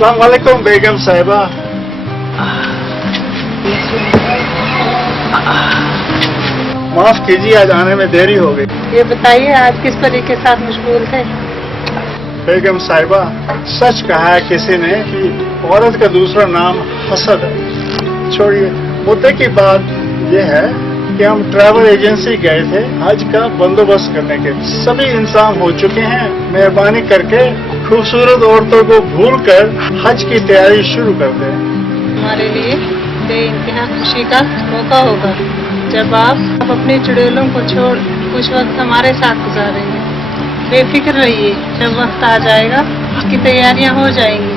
अस्सलाम वालेकुम बेगम साहिबा। माफ कीजिए, आज आने में देरी हो गई। ये बताइए आज किस परी के साथ मशगूल थे? बेगम साहिबा, सच कहा है किसी ने कि औरत का दूसरा नाम हसद है। छोड़िए, मुद्दे की बात यह है कि हम ट्रैवल एजेंसी गए थे हज का बंदोबस्त करने के। सभी इंतजाम हो चुके हैं। मेहरबानी करके खूबसूरत औरतों को भूलकर हज की तैयारी शुरू कर दें। हमारे लिए बेइंतहा खुशी का मौका होगा जब आप अपने चुड़ैलों को छोड़ कुछ वक्त हमारे साथ गुजारेंगे। बेफिक्र रहिए, जब वक्त आ जाएगा उसकी तैयारियां हो जाएंगी।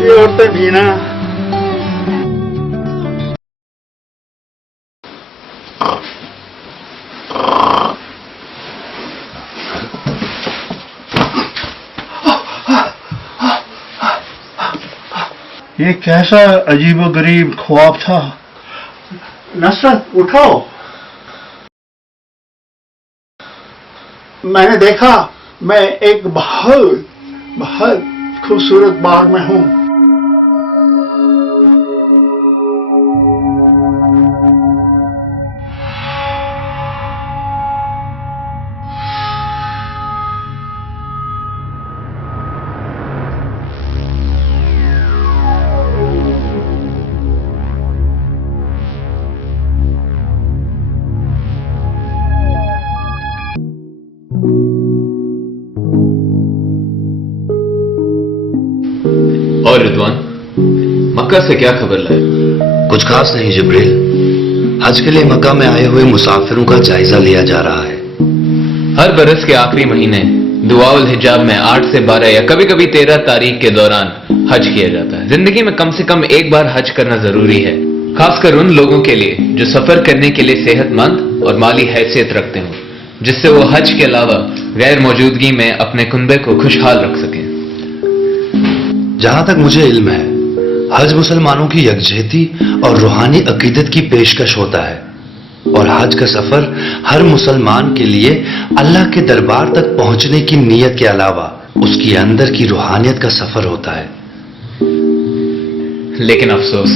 ये औरतें भी ना ये कैसा अजीबोगरीब ख्वाब था। नसरत उठो। मैंने देखा मैं एक बहुत बहुत खूबसूरत बाग में हूँ। और रिदवान, मक्का से क्या खबर लाए? कुछ खास नहीं जिब्रील, हज के लिए मक्का में आए हुए मुसाफिरों का जायजा लिया जा रहा है। हर बरस के आखिरी महीने दुआउल हिजाब में 8 से 12 या कभी कभी 13 तारीख के दौरान हज किया जाता है। जिंदगी में कम से कम एक बार हज करना जरूरी है, खासकर उन लोगों के लिए जो सफर करने के लिए सेहतमंद और माली हैसियत रखते हो, जिससे वो हज के अलावा गैर मौजूदगी में अपने कुनबे को खुशहाल रख सकें। जहां तक मुझे इल्म है, हज मुसलमानों की यकजहती और रूहानी अकीदत की पेशकश होता है, और हज का सफर हर मुसलमान के लिए अल्लाह के दरबार तक पहुंचने की नीयत के अलावा उसकी अंदर की रूहानियत का सफर होता है। लेकिन अफसोस।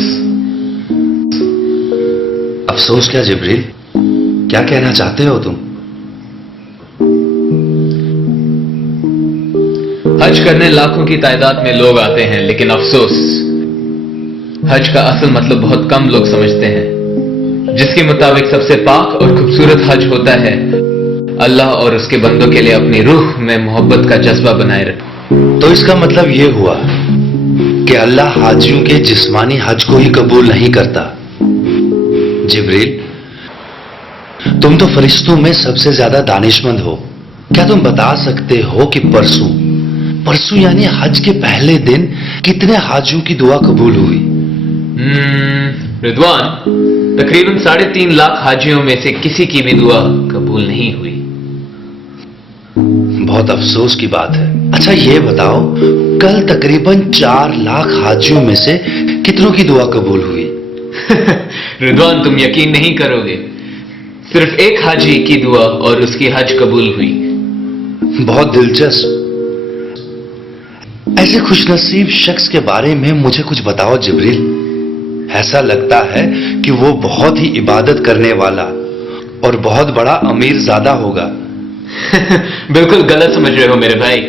अफसोस क्या जिब्रील? क्या कहना चाहते हो तुम? हज करने लाखों की तादाद में लोग आते हैं, लेकिन अफसोस हज का असल मतलब बहुत कम लोग समझते हैं, जिसके मुताबिक सबसे पाक और खूबसूरत हज होता है अल्लाह और उसके बंदों के लिए अपनी रूह में मोहब्बत का जज्बा बनाए रखें। तो इसका मतलब यह हुआ कि अल्लाह हाजियों के जिस्मानी हज को ही कबूल नहीं करता। जिब्रील, तुम तो फरिश्तों में सबसे ज्यादा दानिशमंद हो। क्या तुम बता सकते हो कि परसों यानी हज के पहले दिन कितने हाजियों की दुआ कबूल हुई? रिदवान, तकरीबन 3.5 लाख हाजियों में से किसी की भी दुआ कबूल नहीं हुई। बहुत अफसोस की बात है। अच्छा ये बताओ, कल तकरीबन 4 लाख हाजियों में से कितनों की दुआ कबूल हुई? रिदवान, तुम यकीन नहीं करोगे, सिर्फ एक हाजी की दुआ और उसकी हज कबूल हुई। बहुत दिलचस्प। ऐसे खुशनसीब शख्स के बारे में मुझे कुछ बताओ जिब्रील। ऐसा लगता है कि वो बहुत ही इबादत करने वाला और बहुत बड़ा अमीर ज़्यादा होगा। बिल्कुल गलत समझ रहे हो मेरे भाई।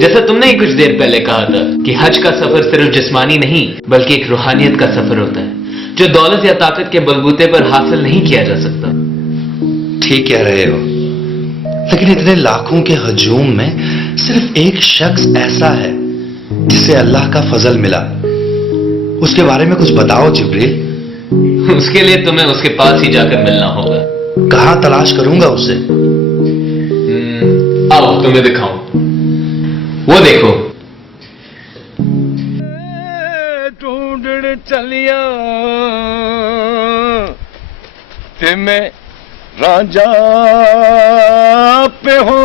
जैसा तुमने ही कुछ देर पहले कहा था कि हज का सफर सिर्फ जिस्मानी नहीं बल्कि एक रूहानियत का सफर होता है, जो दौलत या ताकत के बलबूते पर हासिल नहीं किया जा सकता। ठीक कह रहे हो, लेकिन इतने लाखों के हजूम में सिर्फ एक शख्स ऐसा है जिसे अल्लाह का फजल मिला। उसके बारे में कुछ बताओ जिब्रील। उसके लिए तुम्हें उसके पास ही जाकर मिलना होगा। कहां तलाश करूंगा उसे? आओ तुम्हें दिखाऊं। वो देखो। ढूंढने चलिया ते मैं राजा पे हो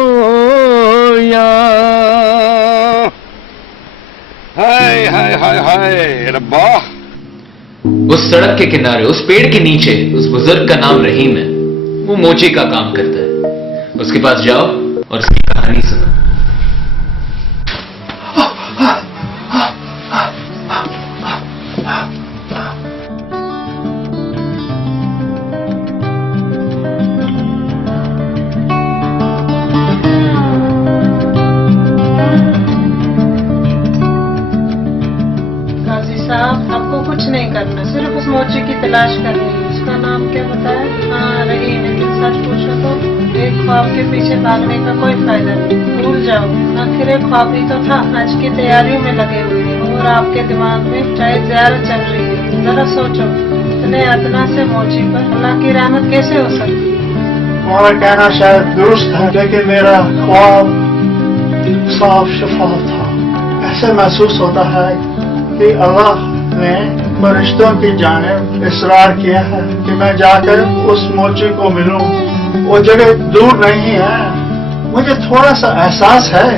या हाय हाय हाय हाय रब्बा। उस सड़क के किनारे उस पेड़ के नीचे उस बुजुर्ग का नाम रहीम है। वो मोचे का काम करता है। उसके पास जाओ और उसकी कहानी सुनो। ख्वाब के पीछे भागने का कोई फायदा नहीं, भूल जाओ। आखिर एक ख्वाब ही तो था, हज की तैयारियों में लगे हुए हैं और आपके दिमाग में शायद ज़ियारत चल रही है। जरा सोचो, इतने अदना से मोची पर अल्लाह की रहमत कैसे हो सकती है? तुम्हारा कहना शायद दुरुस्त है, लेकिन मेरा ख्वाब साफ शफाफ था। ऐसे महसूस होता है कि अल्लाह ने फरिश्तों की जानिब इसरार किया है कि मैं जाकर उस मोची को मिलूं। वो जगह दूर नहीं है। मुझे थोड़ा सा एहसास है,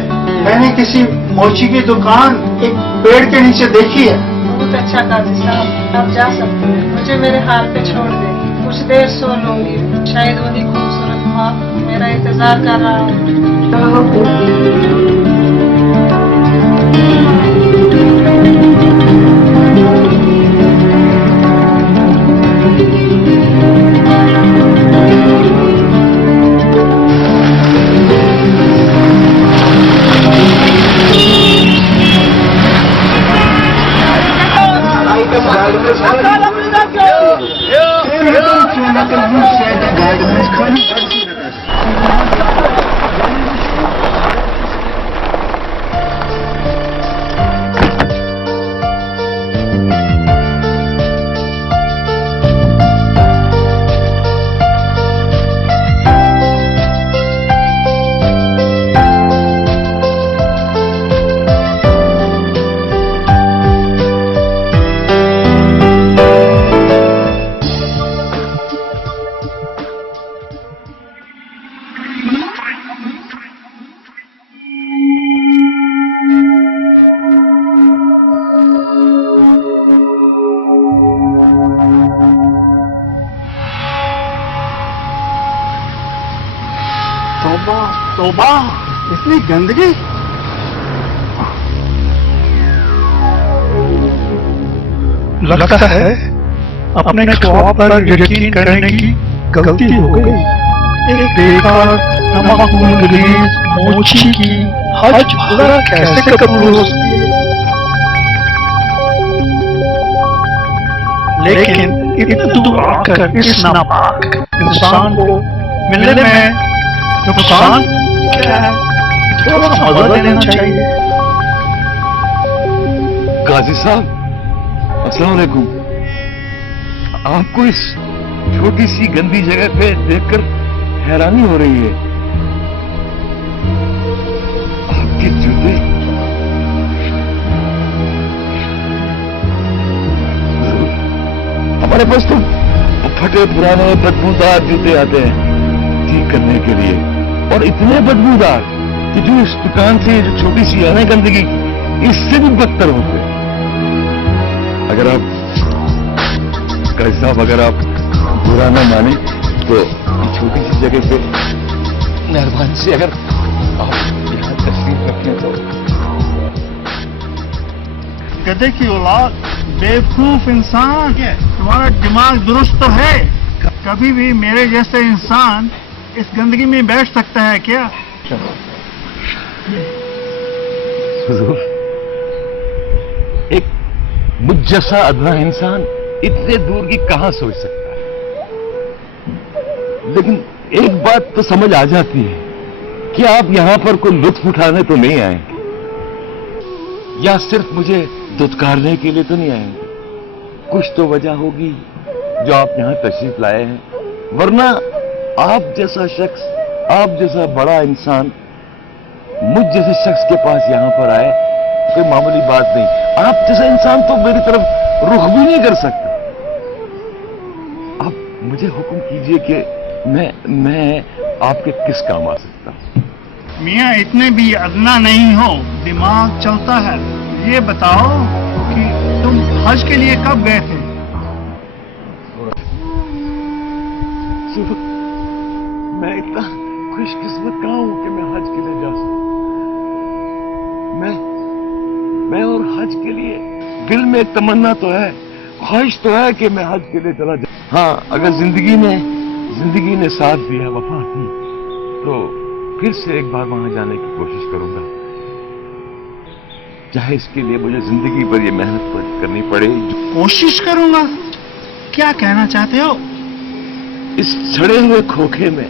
मैंने किसी मोची की दुकान एक पेड़ के नीचे देखी है। बहुत अच्छा काजी साहब, आप जा सकते हैं। मुझे मेरे हाल पे छोड़ दें, कुछ देर सो लूंगी। शायद वही खूबसूरत ख्वाब मेरा इंतजार कर रहा है। तौबा तौबा, इतनी गंदगी। लगता है अपने ख्वाब पर यकीन करने की गलती हो गई। एक बेकार नमक मोची की हज भला कैसे कबूल हो सकती है? लेकिन इतनी दूर आकर इस नापाक इंसान को मिलने में नुकसान क्या है? थोड़ा सा मदद लेना चाहिए। गाजी साहब, अस्सलाम वालेकुम। आपको इस छोटी सी गंदी जगह पे देखकर हैरानी हो रही है। आपके जूते हमारे पास तो फटे पुराने बदबूदार जूते आते हैं ठीक करने के लिए, और इतने बदबूदार कि जो इस दुकान से जो छोटी सी है ना गंदगी, इससे भी बदतर होते हैं। अगर आप गाजी साहब, अगर आप बुरा ना माने तो छोटी सी जगह पे मेहरबानी से अगर आप यहाँ तशरीफ रखें तो। गधे की औलाद, बेवकूफ इंसान, तुम्हारा दिमाग दुरुस्त तो है? कभी भी मेरे जैसे इंसान इस गंदगी में बैठ सकता है क्या? हुजूर, एक मुझ जैसा अदना इंसान इतने दूर की कहां सोच सकता है? लेकिन एक बात तो समझ आ जाती है कि आप यहां पर कोई लुत्फ उठाने तो नहीं आएंगे, या सिर्फ मुझे दुत्कारने के लिए तो नहीं आएंगे। कुछ तो वजह होगी जो आप यहां तशरीफ लाए हैं, वरना आप जैसा शख्स, आप जैसा बड़ा इंसान मुझ जैसे शख्स के पास यहां पर आए, कोई मामूली बात नहीं। आप जैसा इंसान तो मेरी तरफ रुख भी नहीं कर सकता। आप मुझे हुक्म कीजिए कि मैं आपके किस काम आ सकता हूं? मियाँ, इतने भी अदना नहीं हो, दिमाग चलता है। ये बताओ कि तुम हज के लिए कब गए थे? मैं इतना खुशकिस्मत कहाँ हूं कि मैं हज के लिए जा सकूं। मैं और हज के लिए दिल में एक तमन्ना तो है, ख्वाहिश तो है कि मैं हज के लिए चला जाऊं। हाँ, अगर जिंदगी ने साथ दिया, वफा दी, तो फिर से एक बार वहां जाने की कोशिश करूंगा, चाहे इसके लिए मुझे जिंदगी भर ये मेहनत करनी पड़े। कोशिश करूंगा? क्या कहना चाहते हो? इस सड़े हुए खोखे में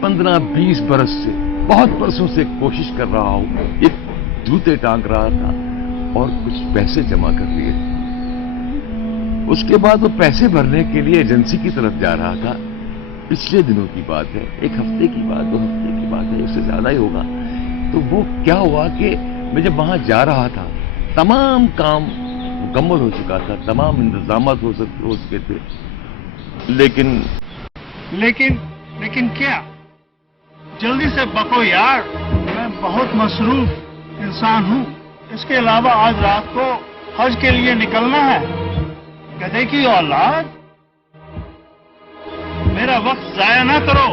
15-20 बरस से, बहुत बरसों से कोशिश कर रहा हूं। एक जूते टांग रहा था और कुछ पैसे जमा कर लिए। उसके बाद वो पैसे भरने के लिए एजेंसी की तरफ जा रहा था। पिछले दिनों की बात है, एक हफ्ते की बात, 2 हफ्ते की बात है, इससे ज्यादा ही होगा। तो वो क्या हुआ कि मैं जब वहां जा रहा था, तमाम काम मुकम्मल हो चुका था, तमाम इंतजामात हो चुके थे, लेकिन क्या? जल्दी से बको यार, मैं बहुत मसरूफ इंसान हूँ। इसके अलावा आज रात को हज के लिए निकलना है। गधे की औलाद, मेरा वक्त जाया ना करो।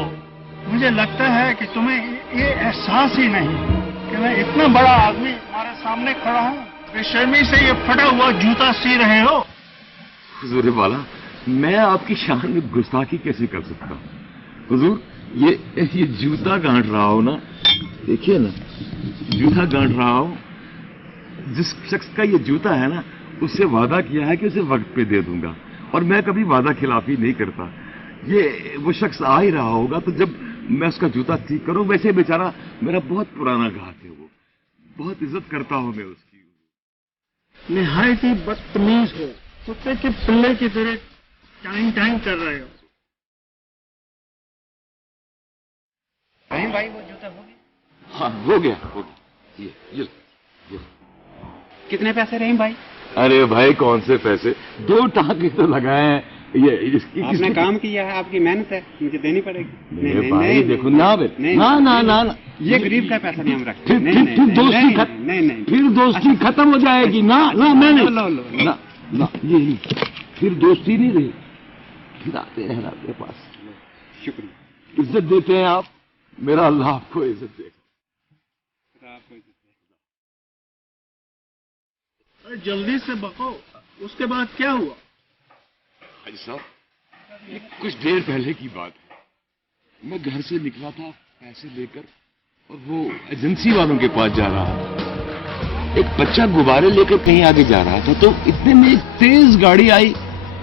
मुझे लगता है कि तुम्हें ये एहसास ही नहीं कि मैं इतना बड़ा आदमी तुम्हारे सामने खड़ा हूँ। बेशर्मी से ये फटा हुआ जूता सी रहे हो। हुजूर वाला, मैं आपकी शान में गुस्ताखी कैसे कर सकता हूँ? हुजूर, ये जूता गांठ रहा हो ना, देखिए ना, जूता गांठ रहा हो। जिस शख्स का ये जूता है ना, उससे वादा किया है कि उसे वक्त पे दे दूंगा, और मैं कभी वादा खिलाफी नहीं करता। ये वो शख्स आ ही रहा होगा, तो जब मैं उसका जूता ठीक करूं, वैसे बेचारा मेरा बहुत पुराना घाट है, वो बहुत इज्जत करता हूं मैं उसकी। निहायत ही बदतमीज हो, कुत्ते के पिल्ले की तरह टाइम कर रहे हो। भाई वो जूता हो गया? हाँ, हो गया। ये कितने पैसे रहीम भाई? अरे भाई, कौन से पैसे, 2 टाँके तो लगाए हैं। आपने काम किया है, आपकी मेहनत है, मुझे देनी पड़ेगी। नहीं भाई, देखो ना बे, ना, ये गरीब का पैसा नहीं हम रखते। फिर दोस्ती खत्म हो जाएगी। ना मैं नहीं, ना ये फिर दोस्ती नहीं रही, फिर आते हैं आपके पास। शुक्रिया, इज्जत देते हैं आप, मेरा अल्लाह आपको इज्जत देगा। अरे जल्दी से बको, उसके बाद क्या हुआ? हाजी साहब, ये कुछ देर पहले की बात है। मैं घर से निकला था पैसे लेकर, और वो एजेंसी वालों के पास जा रहा था। एक बच्चा गुब्बारे लेकर कहीं आगे जा रहा था, तो इतने में एक तेज गाड़ी आई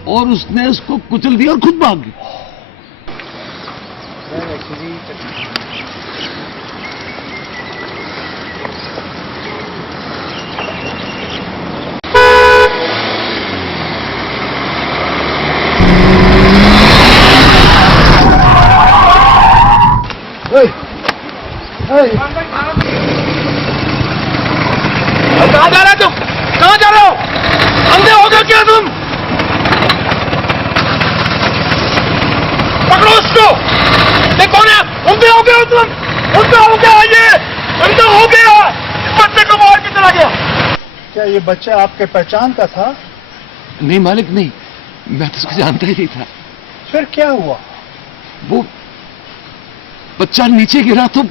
और उसने उसको कुचल दिया और खुद भाग गई। कहाँ जा रहे हो तुम? कहाँ जा रहे हो? अंधे हो गए क्या तुम? पकड़ो उसको। ये कौन है? अंधे हो गए हो तुम? अंधे हो गया ये, अंधे हो गया। बच्चे को मार के चला गया। क्या ये बच्चा आपके पहचान का था? नहीं मालिक, नहीं, मैं तो उसको जानता ही नहीं था। फिर क्या हुआ? वो बच्चा नीचे गिरा तो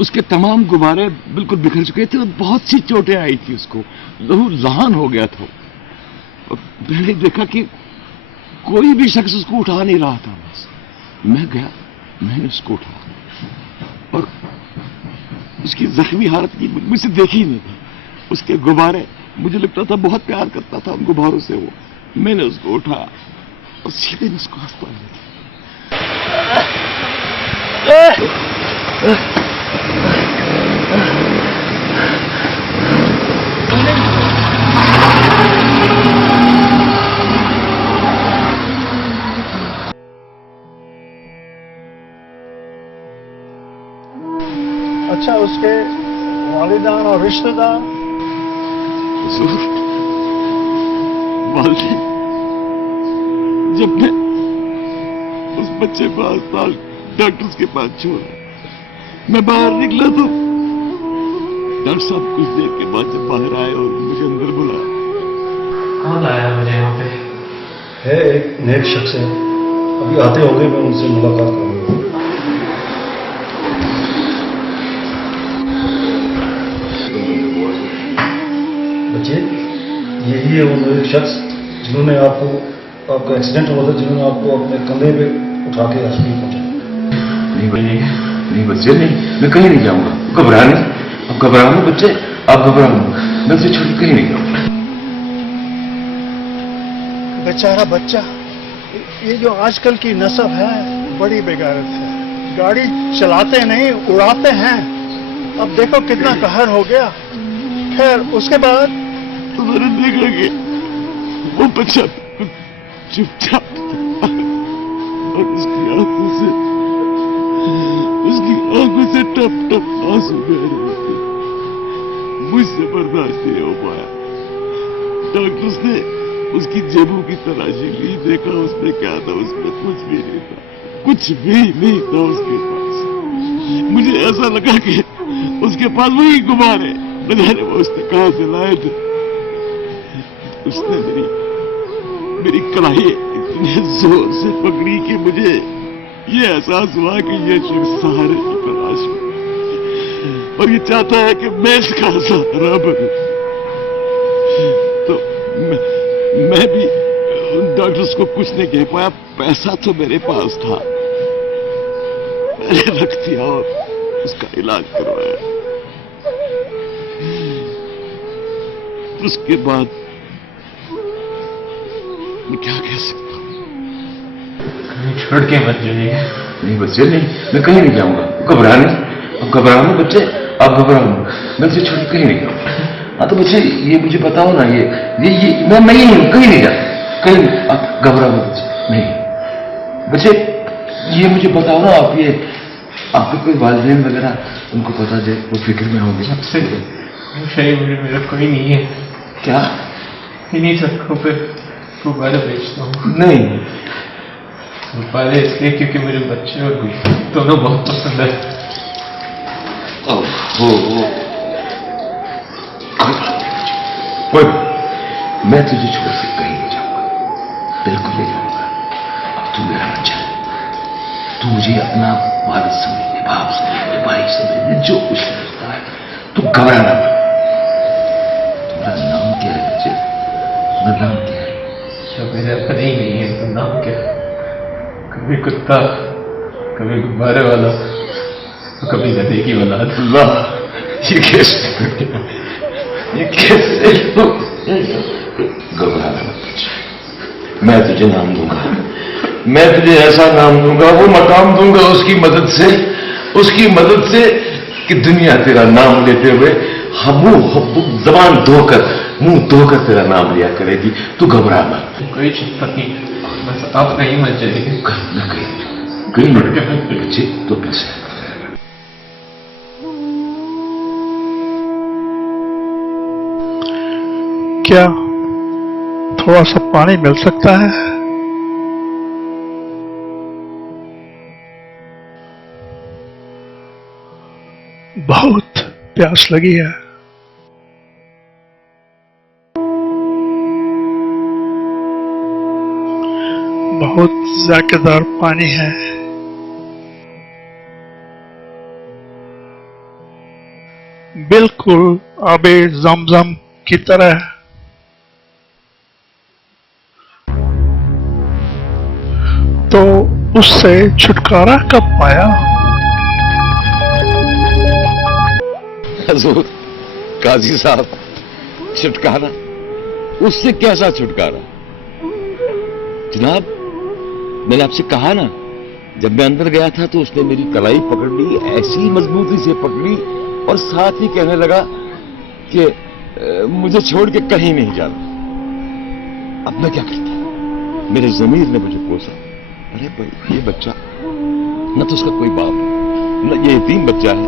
उसके तमाम गुब्बारे बिल्कुल बिखर चुके थे, और बहुत सी चोटें आई थी उसको, लहू लहान हो गया था। और मैंने देखा कि कोई भी शख्स उसको उठा नहीं रहा था। बस मैं गया, मैंने उसको उठाया, और उसकी जख्मी हालत की मुझसे देखी नहीं थी। उसके गुब्बारे, मुझे लगता था बहुत प्यार करता था उन गुब्बारों से वो। मैंने उसको उठाया और सीधे उसको अस्पताल ले गया। अच्छा, उसके वालिदान और रिश्तेदार? वालिद, जब मैं उस बच्चे को अस्पताल डॉक्टर्स के पास छोड़ा, मैं बाहर निकला तो डॉक्टर साहब कुछ देर के बाद जब बाहर आए और मुझे अंदर बुलाया। कौन आया मुझे यहाँ पे? है एक नेक शख्स है, अभी आते होंगे, मैं उनसे मुलाकात करूंगा। बच्चे, यही है वो एक शख्स जिन्होंने आपका एक्सीडेंट हुआ था, जिन्होंने आपको अपने कंधे पे उठा के हॉस्पिटल पहुंचाया। नहीं बच्चे, नहीं, मैं कहीं नहीं जाऊंगा। घबरा नहीं, अब घबरा मत बच्चे, आप घबरा मत, मैं से छोड़ कहीं नहीं जाऊंगा। बेचारा बच्चा, ये जो आजकल की नस्ल है बड़ी बेगारत है। गाड़ी चलाते नहीं उड़ाते हैं। अब देखो कितना कहर हो गया। खैर उसके बाद तो मैंने देखा कि वो बच्चा चुपचाप और उसकी आंखों से टप टप आंसू बह रहे थे। मुझसे बर्दाश्त नहीं हो पाया। डॉक्टर्स ने उसकी जेबों की तलाशी ली, देखा उसमें क्या था, उसमें कुछ भी नहीं था, कुछ भी नहीं था उसके पास। मुझे ऐसा लगा कि उसके पास वही गुब्बारे है, न जाने वो उसने कहां से लाए थे। उसने मेरी कलाई इतने जोर से पकड़ी कि मुझे ये एहसास हुआ कि ये शख्स सहारे की तलाश में और ये चाहता है कि मैं इसका सहारा बनूं। तो मैं भी उन डॉक्टर्स को कुछ नहीं कह पाया। पैसा तो मेरे पास था, मैंने रख दिया और उसका इलाज करवाया। उसके बाद मैं क्या कह सकता हूं? कहीं छोड़ के मत जाइए। नहीं बच्चे, नहीं, मैं कहीं नहीं जाऊंगा। घबरा नहीं, अब घबराओ ना बच्चे, अब घबराओ ना, मैं तुझे छोड़ के कहीं नहीं जाऊंगा। हाँ तो बच्चे ये मुझे बताओ ना, ये मैं यही हूं, कहीं नहीं जाता, कहीं नहीं। आप घबराओ मत बच्चे, नहीं बच्चे, ये मुझे बताओ ना, आप ये आपके कोई वालिदैन वगैरह उनको पता दे, वो फिक्र में होंगे। सबसे मेरा कोई नहीं है। क्या? इन्हीं सड़कों पे गुब्बारे बेचता हूँ। नहीं, गुब्बारे इसलिए क्योंकि मेरे बच्चे और दोनों बहुत पसंद है। कोई मैं तुझे छोड़ के कहीं नहीं जाऊंगा, बिल्कुल नहीं जाऊंगा। अब तू मेरा बच्चा है, तू मुझे अपना वालिद समझने, बाप समझने, भाई समझने, जो कुछ समझता है, तू घबराना मत। तुम्हारा नाम क्या है बच्चे? तुम्हारा नाम क्या है? जो मेरे अपने ही नहीं है तो नाम क्या? कभी कुत्ता, कभी गुब्बारे वाला, तो कभी गधे की औलाद। अल्लाह, ये कैसे घबराना मत बच्चे, मैं तुझे नाम दूंगा, मैं तुझे ऐसा नाम दूंगा, वो मकाम दूंगा उसकी मदद से कि दुनिया तेरा नाम लेते हुए जबान धोकर, मुंह धोकर तेरा नाम लिया करेगी। तू घबरा मत। कोई चिंता नहीं, बस आप कहीं मत जाइए। कहीं नहीं बच्चे, तो पैसे क्या थोड़ा सा पानी मिल सकता है? बहुत प्यास लगी है। बहुत जायकेदार पानी है। बिल्कुल आबे ज़मज़म की तरह। तो उससे छुटकारा कब पाया? हजूर काजी साहब, छुटकारा? उससे कैसा छुटकारा? जनाब, मैंने आपसे कहा ना, जब मैं अंदर गया था तो उसने मेरी कलाई पकड़ ली, ऐसी मजबूती से पकड़ी और साथ ही कहने लगा कि मुझे छोड़ के कहीं नहीं जाना। अब मैं क्या करता? मेरे जमीर ने मुझे कोसा। अरे भाई, ये बच्चा न तो उसका कोई बाप है, न ये यतीम बच्चा है,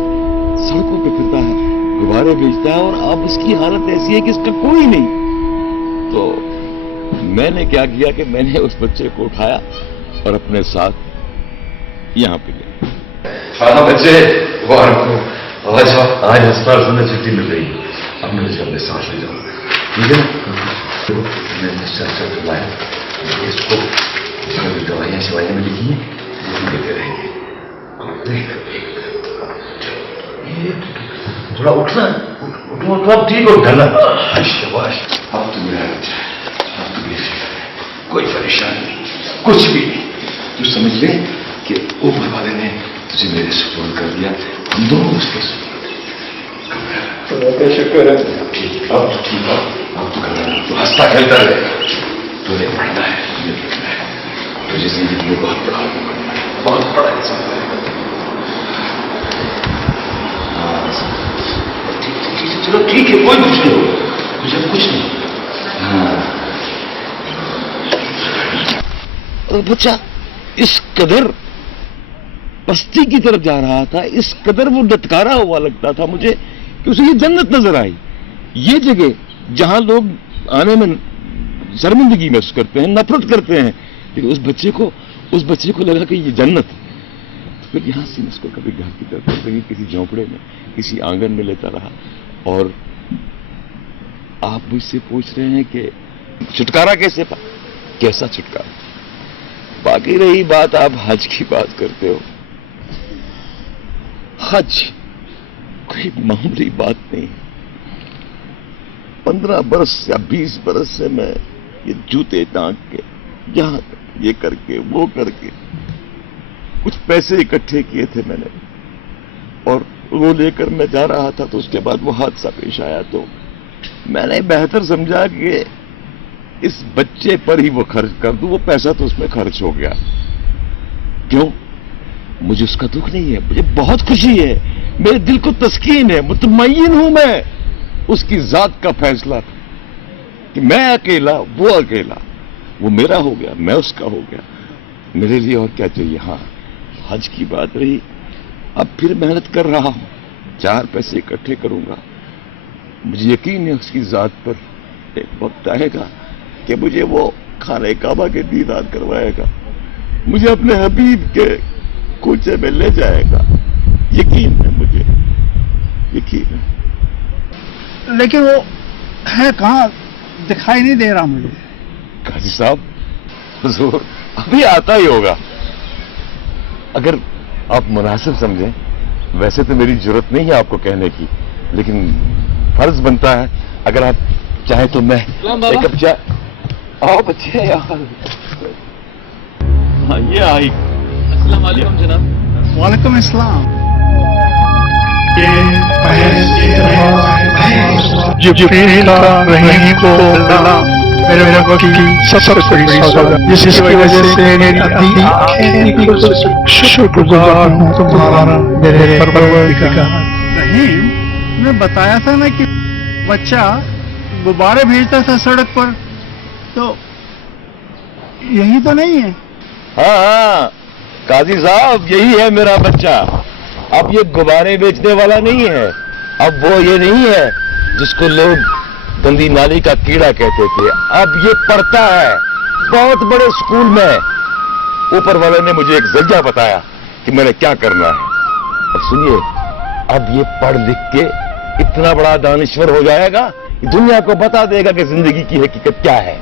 सड़कों पे फिरता है, गुब्बारे बेचता है, और अब उसकी हालत ऐसी है कि इसका कोई नहीं। तो मैंने क्या किया कि मैंने उस बच्चे को उठाया और अपने साथ यहां पे लिया। हाँ बच्चे, आज अस्पताल से छुट्टी मिल रही है, अब मुझे अपने साथ ले जाओ, ठीक है ना? मैंने चर्चा लाया, इसको दवाइयां शिवाइयां में लिखी हैं, देते रहेंगे। थोड़ा उठना, उठो तो अब ठीक हो, ढलना। शाबाश, अब तो मेरा बच्चा है, अब तो बेफिक्र है, कोई परेशानी नहीं, कुछ भी नहीं। तू समझ ले कि ऊपर वाले ने तुझे मेरे सुपुर्द कर दिया, हम दोनों उसके सुपुर्द। शुक्र है। अब तो ठीक है, अब तो करना, तो हंसता खेलता रहेगा। तुझे पढ़ना है, तुझे लिखना है, तुझे जिंदगी में बहुत बड़ा, बहुत बड़ा इंसान है। ٹھیک ہے، کوئی کچھ نہیں ہوگا، مجھے کچھ نہیں. ہاں. اور بچہ اس قدر پستی کی طرف جا رہا تھا، اس قدر وہ لٹکارا ہوا لگتا تھا مجھے کہ اسے یہ جنت نظر آئی. یہ جگہ جہاں لوگ آنے میں شرمندگی محسوس کرتے ہیں، نفرت کرتے ہیں، لیکن اس بچے کو لگا کہ یہ جنت. پھر یہاں سے اس کو کبھی گھر کی طرف کسی جھونپڑے میں، کسی آنگن میں لیتا رہا. اور آپ مجھ سے پوچھ رہے ہیں کہ چھٹکارا کیسے پا؟ کیسا چھٹکارا؟ باقی رہی بات، آپ حج کی بات کرتے ہو. حج کوئی معمولی بات نہیں. 15 برس یا 20 برس سے میں یہ جوتے ٹانک کے، یہاں یہ کر کے وہ کر کے کچھ پیسے اکٹھے کیے تھے میں نے، اور وہ لے کر میں جا رہا تھا. تو اس کے بعد وہ حادثہ پیش آیا، تو میں نے بہتر سمجھا کہ اس بچے پر ہی وہ خرچ کر دوں. وہ پیسہ تو اس میں خرچ ہو گیا. کیوں؟ مجھے اس کا دکھ نہیں ہے، مجھے بہت خوشی ہے، میرے دل کو تسکین ہے، مطمئن ہوں میں. اس کی ذات کا فیصلہ تھا کہ میں اکیلا، وہ اکیلا، وہ میرا ہو گیا، میں اس کا ہو گیا. میرے لیے اور کیا چاہیے. ہاں، حج کی بات رہی، اب پھر محنت کر رہا ہوں، 4 پیسے اکٹھے کروں گا. مجھے یقین ہے اس کی ذات پر ایک وقت آئے گا کہ مجھے وہ خانہ کعبہ کے دیدار کروائے گا، مجھے اپنے حبیب کے کوچے میں لے جائے گا. یقین ہے، مجھے یقین ہے. لیکن وہ ہے کہاں؟ دکھائی نہیں دے رہا مجھے. قاضی صاحب، حضور ابھی آتا ہی ہوگا اگر آپ مناسب سمجھیں. ویسے تو میری ضرورت نہیں ہے آپ کو کہنے کی، لیکن فرض بنتا ہے. اگر آپ چاہیں تو میں ایک کپ چائے. آؤ بچے یار. ہاں، یہ آئی. السلام علیکم جناب. وعلیکم السلام. جبریل رحیم کو ملا میرے رب کی سب سے بڑی سعادت، جس کی وجہ سے میری آنکھیں شکر گزار ہوں تمہارا میرے پروردگار. رحیم نے بتایا تھا نا کہ بچہ غبارے بھیجتا تھا سڑک پر، تو یہی تو نہیں ہے؟ ہاں ہاں قاضی صاحب، یہی ہے میرا بچہ. اب یہ غبارے بیچنے والا نہیں ہے، اب وہ یہ نہیں ہے جس کو لوگ گندی نالی کا کیڑا کہتے تھے. اب یہ پڑھتا ہے بہت بڑے اسکول میں. اوپر والے نے مجھے ایک ذریعہ بتایا کہ میں نے کیا کرنا ہے. اور سنیے، اب یہ پڑھ لکھ کے اتنا بڑا دانشور ہو جائے گا کہ دنیا کو بتا دے گا کہ زندگی کی حقیقت کیا ہے،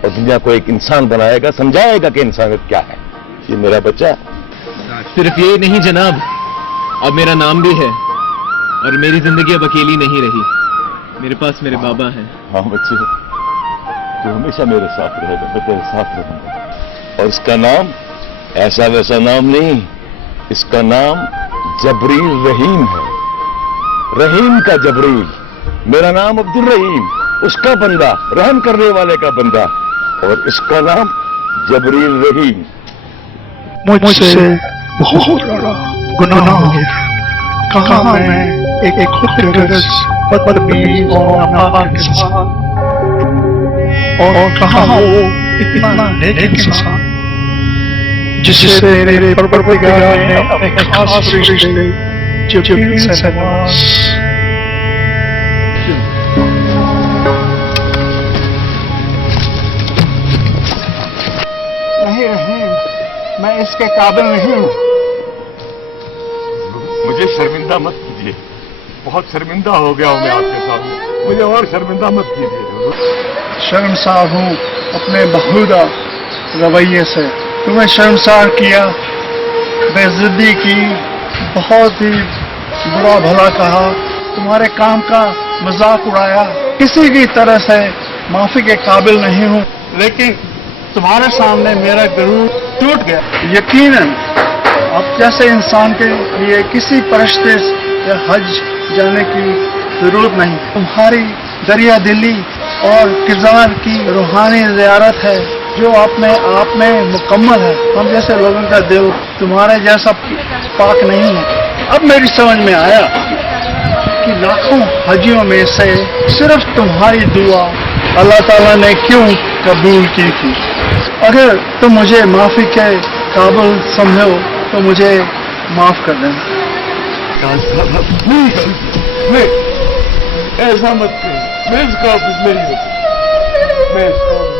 اور دنیا کو ایک انسان بنائے گا، سمجھائے گا کہ انسانیت کیا ہے. یہ میرا بچہ. صرف یہ نہیں جناب، اب میرا نام بھی ہے، اور میری زندگی اب اکیلی نہیں رہی. میرے پاس میرے بابا ہیں. ہاں بچے، تو ہمیشہ میرے ساتھ رہے گا، میں تیرے ساتھ رہوں گا. اور اس کا نام ایسا ویسا نام نہیں، اس کا نام جبریل رحیم ہے. رحیم کا جبریل. میرا نام عبد الرحیم، اس کا بندہ، رحم کرنے والے کا بندہ، اور اس کا نام جبریل رحیم. مجھ سے بہت بڑا گناہ ہو گیا. کہاں میں ایک خود غرض بدتمیز اور ناپاک انسان، اور کہاں وہ اتنا نیک انسان جس سے میرے پروردگار نے اپنے خاص فرشتے جبریل سے نواز. نہیں رحیم، میں اس کے قابل نہیں ہوں. مجھے شرمندہ مت کیجیے، بہت شرمندہ ہو گیا ہوں میں آپ کے سامنے، مجھے اور شرمندہ مت کیجیے. شرمسار ہوں اپنے بہودہ رویے سے. تمہیں شرمسار کیا، بے عزتی کی، بہت ہی برا بھلا کہا، تمہارے کام کا مذاق اڑایا. کسی بھی طرح سے معافی کے قابل نہیں ہوں، لیکن تمہارے سامنے میرا غرور ٹوٹ گیا. یقیناً اب جیسے انسان کے لیے کسی فرشتے یا حج جانے کی ضرورت نہیں. تمہاری دریا دلی اور کردار کی روحانی زیارت ہے جو اپنے آپ میں مکمل ہے. ہم جیسے لوگوں کا دل تمہارے جیسا پاک نہیں ہے. اب میری سمجھ میں آیا कि लाखों हजियों में से सिर्फ तुम्हारी दुआ अल्लाह ताला ने क्यों कबूल की थी। अगर तुम मुझे माफ़ी के काबिल समझो तो मुझे माफ़ कर देना। नहीं, ऐसा मत करो, मैं इस काबिल नहीं हूं, मैं इस काबिल